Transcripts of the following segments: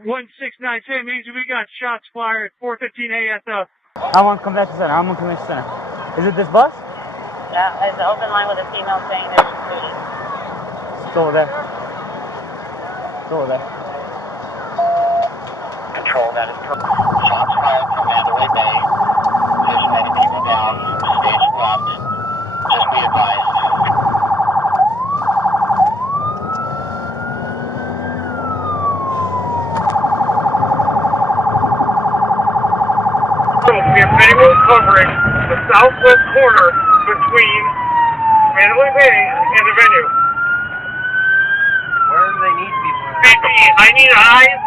1692 means we got shots fired at 4:15 ASF. I'm on convention center. I'm on convention center. Is it this bus? Yeah, it's an open line with a female saying there's a shooting. It's over there. It's over there. Control, that is shots fired from Mandalay Bay. There's many people down. Stage left. Just be advised. We have anyone covering the southwest corner between Mandalay Bay and the venue. Where do they need people? CP, I need eyes.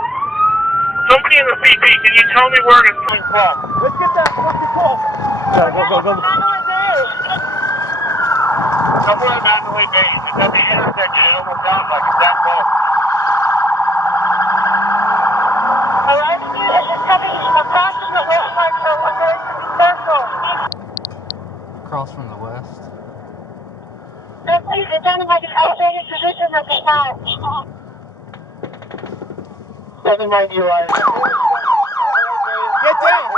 Somebody in the CP, can you tell me where it's coming from? Let's get that fucking call. Go. Somewhere in Mandalay Bay. It's at the intersection. It almost sounds like it's that close. Across from the west. It sounded like an elevated position at the time. 790 right. Get down!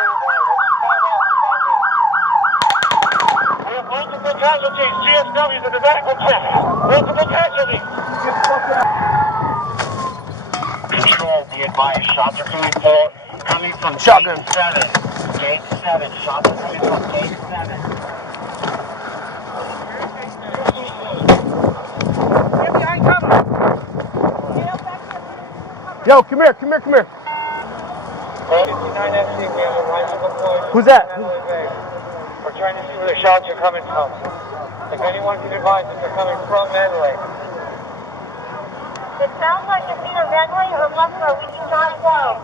We have multiple casualties. GSW's at the medical check. Multiple casualties. Control, be advised. Shots are coming from Shotgun. Gate 7. Gate 7. Shots are coming from Gate 7. Yo, come here. Who's that? We're trying to see where the shots are coming from. If anyone can advise if they're coming from Mandalay. It sounds like it's either Mandalay or Buffalo. We do not know.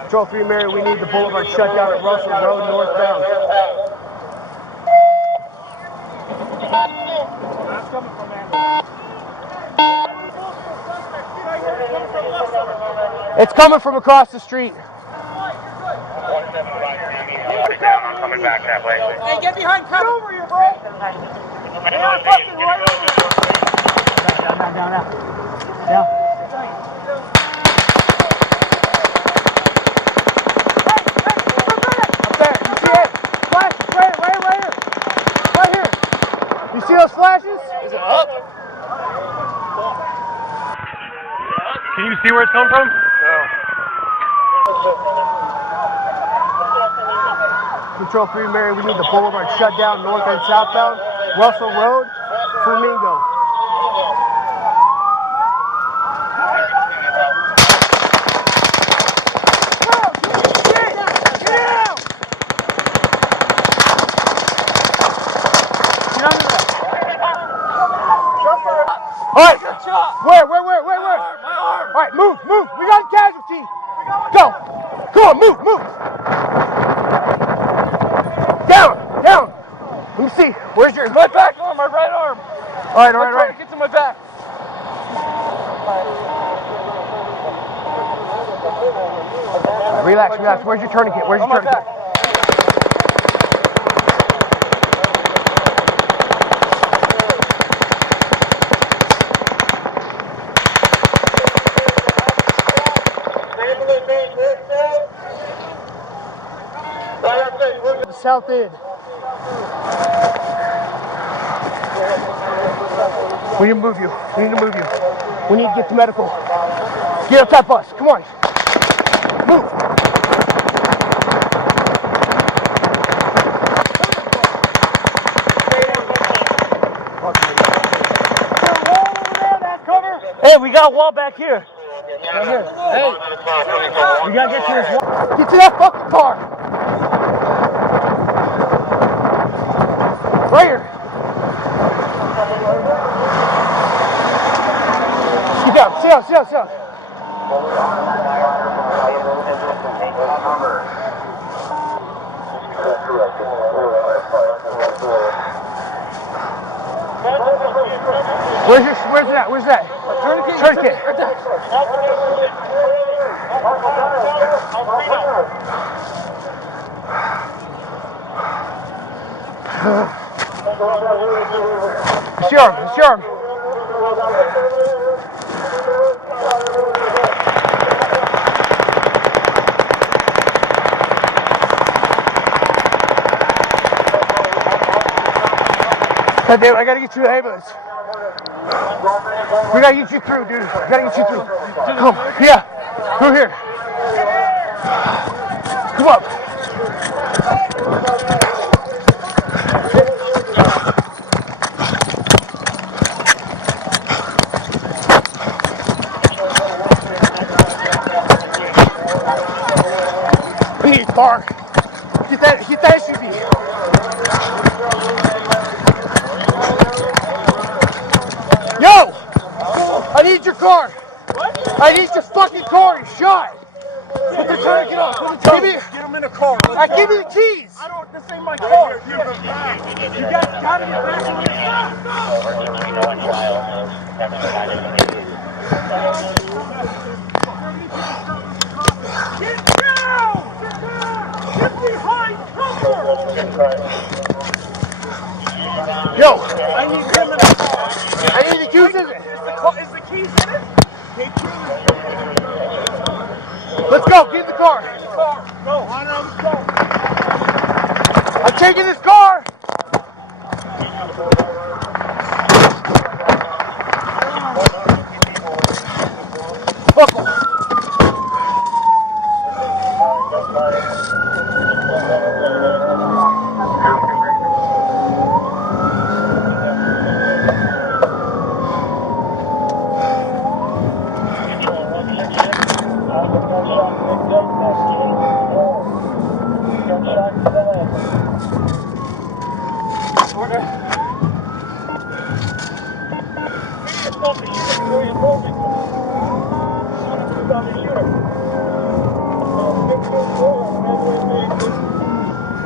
Control 3 Mary, we need the boulevard shut down at Russell Road northbound. That's coming from Mandalay. It's coming from across the street. 175, I'm coming back that way. Hey, get behind cover. Get over here, bro. Down. Up there, you see it? Flashes, right here. You see those flashes? Is it up? Can you see where it's coming from? No. Control 3 Mary, we need the boulevard shut down north and southbound. Russell Road, Flamingo. Alright, where? My arm. Alright, move. We got a casualty. Go. Come on, move. Down. Let me see. Where's yours? My back arm, my right arm. Alright. Get to my back. Relax. Where's your tourniquet? Back. The south end. We need to move you. We need to get to medical. Get up that bus. Come on. Move. Hey, we got a wall back here. Right here. Hey, we gotta get to this wall. Get to that fucking car. Right here. Get down. Sit down. Where's that? Tourniquet. It's your arm. God damn, I gotta get you to the ambulance. We gotta get you through, dude. We gotta get you through. Come, yeah, through here. Come up. We need a car. Get that SUV. Yo! I need your car. What? I need your fucking car. You're shot. But they're trying to get off. Get him in a car. I give you the keys. I don't. This ain't my car. You guys gotta get back on this. Get down! Get down! Get behind cover! Yo! I need him in the car. I need the keys in it. Is the keys in it? Let's go. Get in the car. Get in the car. Go. Let's go. I'm taking this car. Fuck him.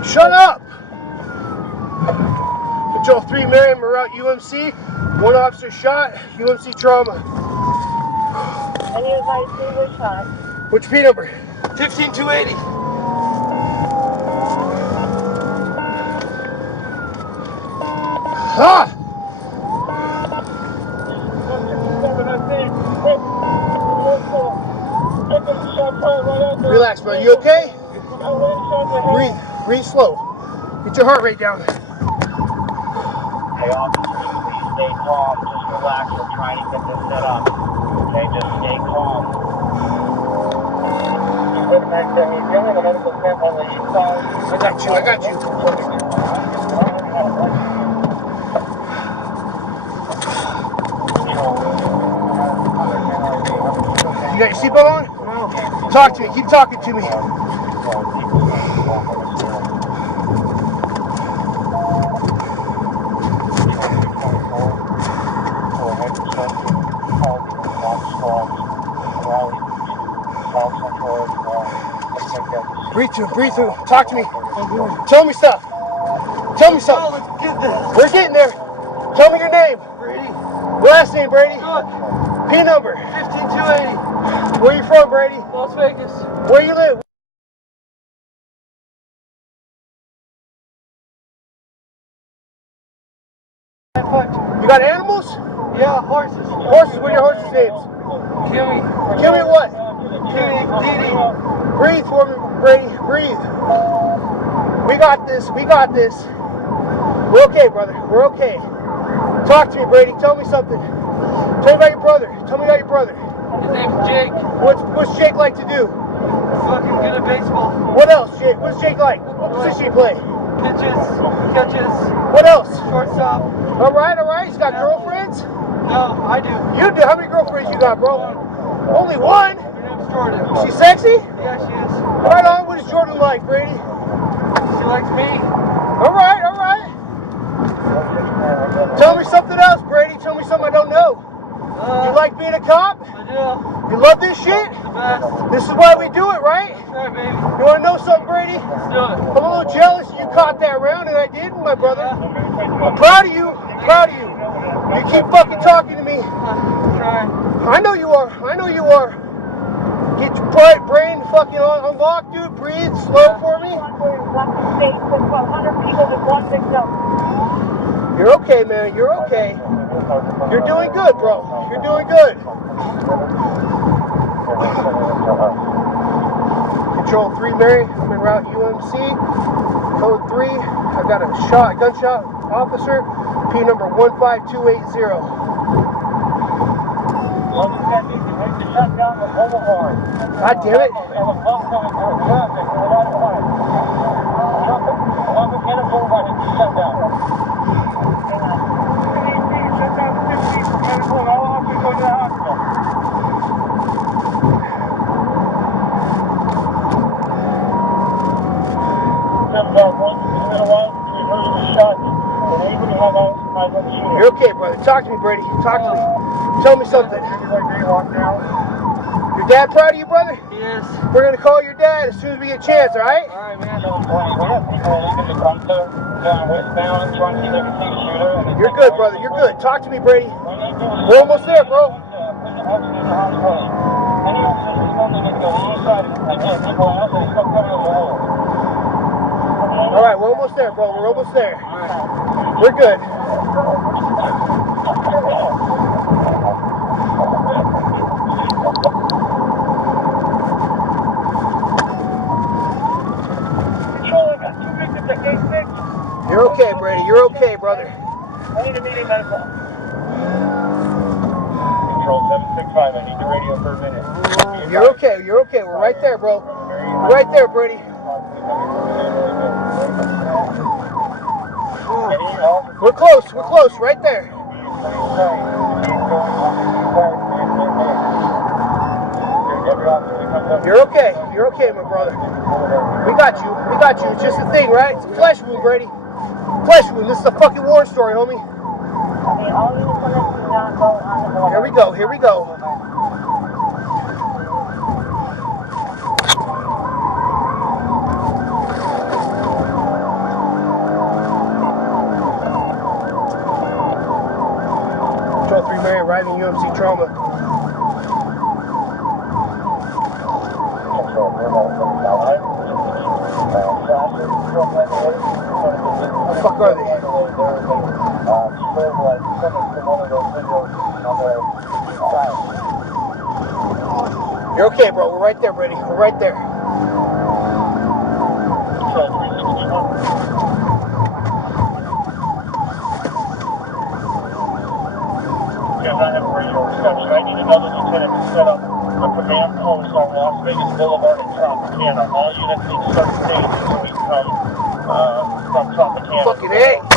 Shut up! Patrol 3 Marion, Route UMC. 1 officer shot, UMC trauma. Any advice who was shot? Which P number? 15280. Ah! Relax, bro. You okay? Breathe. Breathe slow. Get your heart rate down. Hey, officers, please stay calm. Just relax. We're trying to get this set up. Okay, just stay calm. I got you. I got you. You got your seatbelt on? No. Talk to me. Keep talking to me. Breathe through. Breathe through. Talk to me. Tell me stuff. Tell me something. Let's get this. We're getting there. Tell me your name. Brady. Last name, Brady. Good. P number. 15280. Where you from, Brady? Las Vegas. Where you live? You got animals? Yeah, horses. Horses? What are your horses' names? Kimmy. Kimmy what? Kimmy, Didi. Breathe for me, Brady. Breathe. We got this. We got this. We're okay, brother. We're okay. Talk to me, Brady. Tell me something. Tell me about your brother. Tell me about your brother. His name's Jake. What's Jake like to do? He's fucking good at baseball. What else, Jake? What's Jake like? What position you play? Pitches, catches. What else? Shortstop. All right. He's got girlfriends? No, I do. You do? How many girlfriends you got, bro? Only one? Her name's Jordan. She's sexy? Yeah, she is. Right on. What is Jordan like, Brady? She likes me. All right. Tell me something else, Brady. Tell me something I don't know. You like being a cop? I do. You love this shit? The best. This is why we do it, right? That's right, baby. You want to know something, Brady? Let's do it. I'm a little jealous you caught that round, and I didn't, my brother. Yeah. I'm proud of you. You keep fucking talking to me. Trying. I know you are. Get your brain fucking unlocked, dude. Breathe slow for me. You're okay, man. You're okay. You're doing good, bro. You're doing good. Control 3 Mary. I'm en route UMC. Code 3. I've got a gunshot officer. P number 15280. God damn it. You're okay, brother. Talk to me, Brady. Talk to me. Tell me something. Your dad proud of you, brother? Yes. We're going to call your dad as soon as we get a chance, all right? All right, man. You're good, brother. You're good. Talk to me, Brady. We're almost there, bro. All right, we're almost there, bro. We're almost there. All right. We're good. You're okay, Brady. You're okay, brother. I need immediate medical. Control 765, I need the radio for a minute. You're okay. You're okay. We're right there, bro. We're right there, Brady. We're close. We're close. Right there. You're okay. You're okay, my brother. We got you. We got you. It's just a thing, right? It's a flesh wound, Brady. Flesh wound. This is a fucking war story, homie. Here we go. Here we go. Control 3 Mary arriving UMC trauma. What the fuck are they? You're okay, bro. We're right there, Brady. We're right there. Yes, I have radio reception. I need another lieutenant to set up a command post on Las Vegas Boulevard in Tropicana. All units need to start staging so we can come from Tropicana. Fucking A.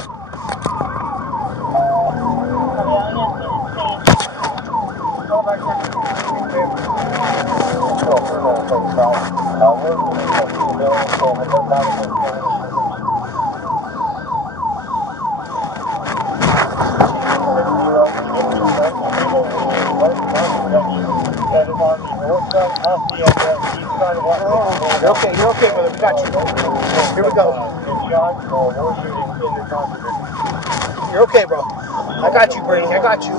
You're okay, brother. We got you. Here we go. You're okay, bro. I got you, Brady. I got you.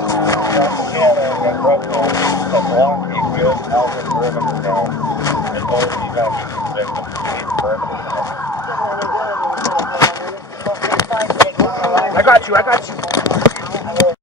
I got you. I got you.